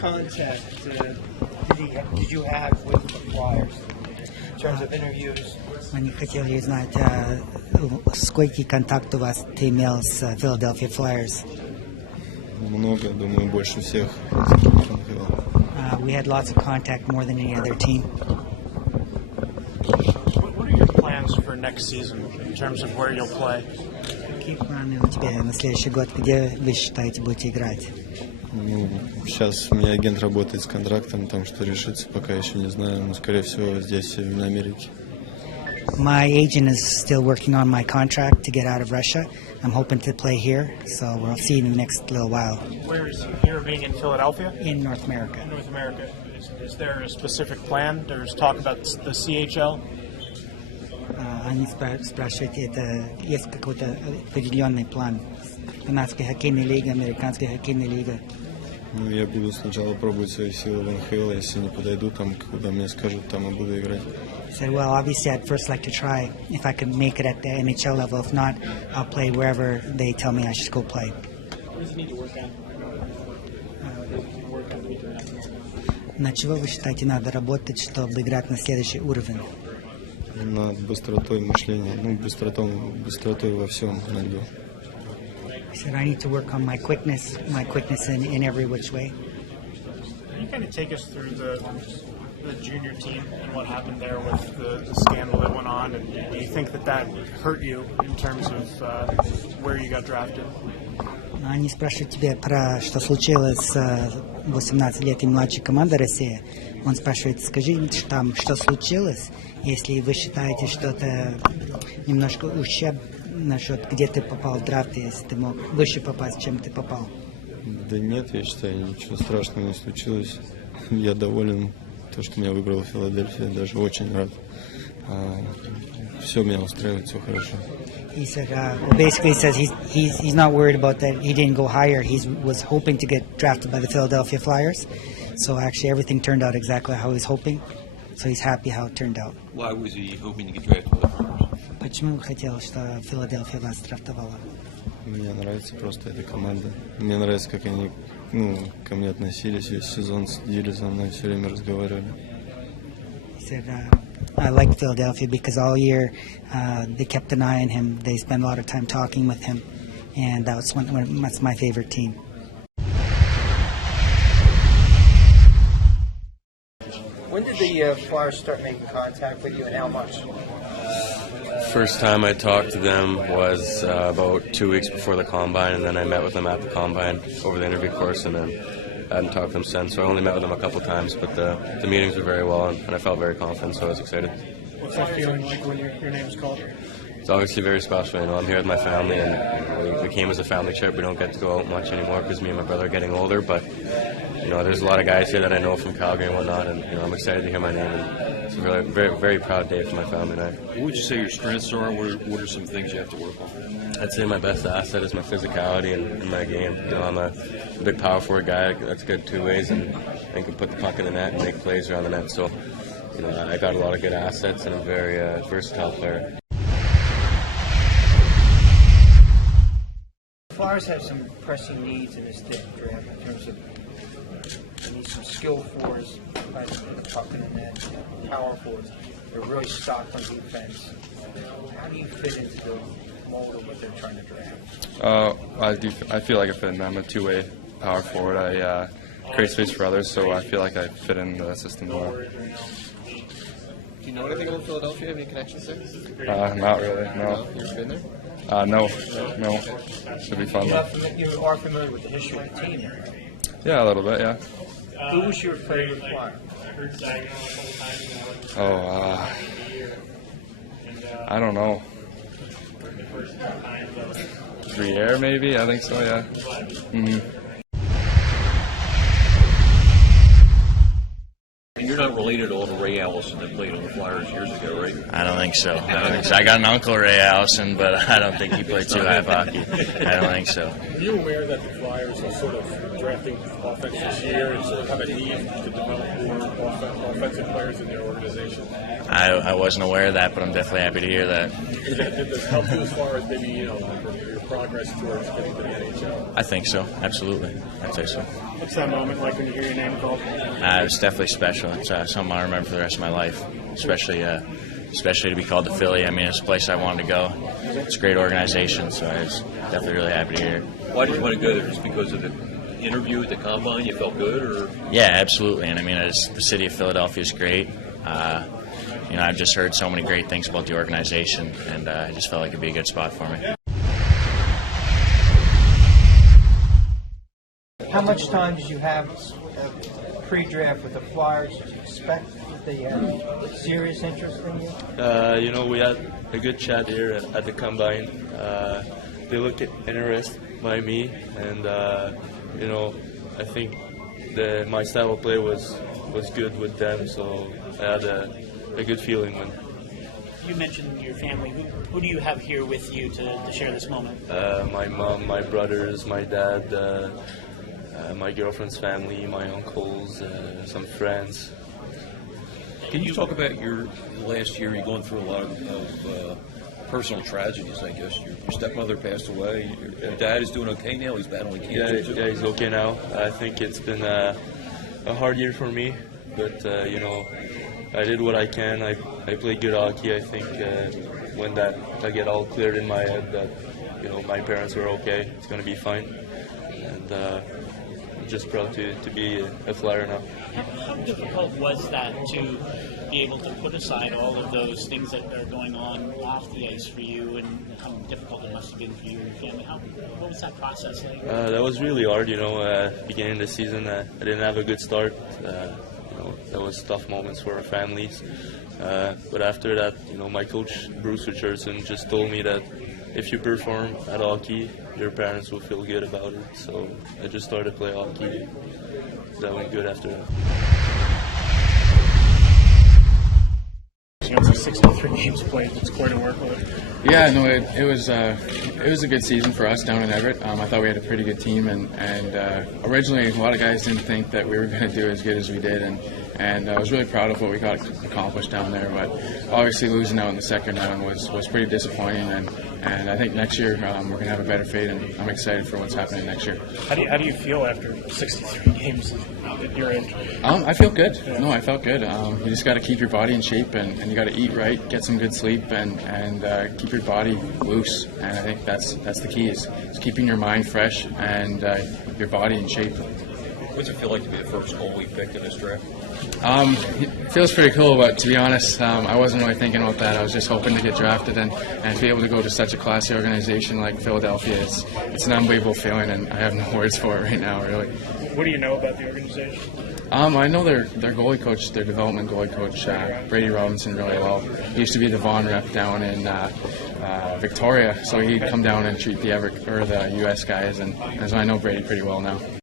contact did you have with the Flyers in terms of interviews? Они хотели узнать, сколько контактов у вас ты имел с Philadelphia Flyers? Много, думаю, больше всех. We had lots of contact, more than any other team. What are your plans for next season in terms of where you'll play? Какие планы у тебя на следующий год? Где вы считаете будете играть? Ну, сейчас у меня агент работает с контрактом, там что решится, пока еще не знаю, но скорее всего здесь, в Северной Америке. My agent is still working on my contract to get out of Russia. I'm hoping to play here, so we'll see in the next little while. Where is here being in Philadelphia? In North America. In North America. Is there a specific plan? There's talk about the CHL? Они спрашивают, это есть какой-то определенный план? Канадская хоккейная лига, американская хоккейная лига. Ну, я буду сначала пробовать свои силы в НХЛ, если не подойду, там, куда мне скажут, там и буду играть. He said, well, obviously I'd first like to try if I can make it at the NHL level. If not, I'll play wherever they tell me I should go play. What does he need to work on? На чего вы считаете надо работать, чтобы играть на следующий уровень? Над быстротой мышления, ну, быстротой во всем иногда. He said, I need to work on my quickness in every which way. Can you kind of take us through the junior team and what happened there with the scandal that went on, and do you think that hurt you in terms of where you got drafted? Они спрашивают тебя про что случилось с 18 лет и младшей командой России. Он спрашивает, скажи там, что случилось, если вы считаете, что это немножко ущерб насчет, где ты попал в драфт, если ты мог выше попасть, чем ты попал. Да нет, я считаю, ничего страшного не случилось. Я доволен, то, что меня выбрала Филадельфия, даже очень рад. Все меня устраивает, все хорошо. He said, basically says he's not worried about that. He didn't go higher. He was hoping to get drafted by the Philadelphia Flyers. So actually everything turned out exactly how he was hoping. So he's happy how it turned out. Why was he hoping to get drafted by the Flyers? Почему он хотел, что Филадельфия вас драфтовала? Мне нравится просто эта команда. Мне нравится, как они ко мне относились, весь сезон следили за мной, все время разговаривали. He said, I like Philadelphia because all year they kept an eye on him. They spent a lot of time talking with him, and that's my favorite team. When did the Flyers start making contact with you, and how much? First time I talked to them was about 2 weeks before the combine, and then I met with them at the combine over the interview course, and then I hadn't talked to them since. So I only met with them a couple times, but the meetings were very well, and I felt very confident, so I was excited. What's that feeling like when your name's called? It's obviously very special. You know, I'm here with my family, and we came as a family trip. We don't get to go out much anymore because me and my brother are getting older, but you know, there's a lot of guys here that I know from Calgary and whatnot, and you know, I'm excited to hear my name. And it's a really very, very proud day for my family and I. What would you say your strengths are? What are some things you have to work on? I'd say my best asset is my physicality and my game. You know, I'm a big power forward guy that's good two ways and can put the puck in the net and make plays around the net. So, you know, I got a lot of good assets and I'm a very versatile player. The Flyers have some pressing needs in this draft in terms of they need some skill forwards, puck in the net, power forwards. They're really stocked on defense. How do you fit into the mold of what they're trying to draft? I feel like I fit in. I'm a two-way power forward. I create space for others, so I feel like I fit in the system well. Do you know anything about Philadelphia? Have any connections there? Not really, no. You ever been there? No. Should be fun. You are familiar with the history of the team, right? Yeah, a little bit, yeah. Who was your favorite Flyer? I don't know. Briere, maybe? I think so, yeah. Mm-hmm. You're not related at all to Ray Allison that played on the Flyers years ago, right? I don't think so. I got an uncle, Ray Allison, but I don't think he played too high of hockey. I don't think so. Are you aware that the Flyers are sort of drafting offense this year and sort of have a need to develop more offensive players in their organization? I wasn't aware of that, but I'm definitely happy to hear that. Did this help you as far as maybe, your progress towards getting to the NHL? I think so, absolutely. I'd say so. What's that moment like when you hear your name called? It was definitely special. It's something I remember for the rest of my life, especially to be called to Philly. I mean, it's a place I wanted to go. It's a great organization, so I was definitely really happy to hear. Why did you want to go there? Just because of the interview at the combine, you felt good, or? Yeah, absolutely. And I mean, the city of Philadelphia is great. I've just heard so many great things about the organization, and I just felt like it'd be a good spot for me. How much time did you have pre-draft with the Flyers? Did you expect that they had serious interest in you? We had a good chat here at the combine. They looked interested by me, and I think my style of play was good with them, so I had a good feeling when. You mentioned your family. Who do you have here with you to share this moment? My mom, my brothers, my dad, my girlfriend's family, my uncles, some friends. Can you talk about your last year? You're going through a lot of personal tragedies, I guess. Your stepmother passed away. Your dad is doing okay now. He's battling cancer too. Yeah, he's okay now. I think it's been a hard year for me, but I did what I can. I played good hockey. I think when I get all cleared in my head that my parents are okay, it's going to be fine, and I'm just proud to be a Flyer now. How difficult was that to be able to put aside all of those things that are going on off the ice for you, and how difficult it must have been for you and your family? What was that process like? That was really hard. Beginning of the season, I didn't have a good start. That was tough moments for our families. But after that, my coach, Bruce Richardson, just told me that if you perform at hockey, your parents will feel good about it. So I just started to play hockey. That went good after that. 63 games played. It's quite a workload. Yeah, no, it was a good season for us down in Everett. I thought we had a pretty good team, and originally a lot of guys didn't think that we were going to do as good as we did, and I was really proud of what we got accomplished down there. But obviously losing out in the second round was pretty disappointing, and I think next year we're going to have a better fate, and I'm excited for what's happening next year. How do you feel after 63 games at your age? I feel good. Yeah. No, I felt good. You just got to keep your body in shape, and you got to eat right, get some good sleep, and keep your body loose. And I think that's the key is keeping your mind fresh and your body in shape. What does it feel like to be the first goalie picked in this draft? It feels pretty cool, but to be honest, I wasn't really thinking about that. I was just hoping to get drafted and to be able to go to such a classy organization like Philadelphia. It's an unbelievable feeling, and I have no words for it right now, really. What do you know about the organization? I know their goalie coach, their development goalie coach, Brady Robinson, really well. He used to be the Vaughn rep down in Victoria, so he'd come down and treat the U.S. guys, and so I know Brady pretty well now.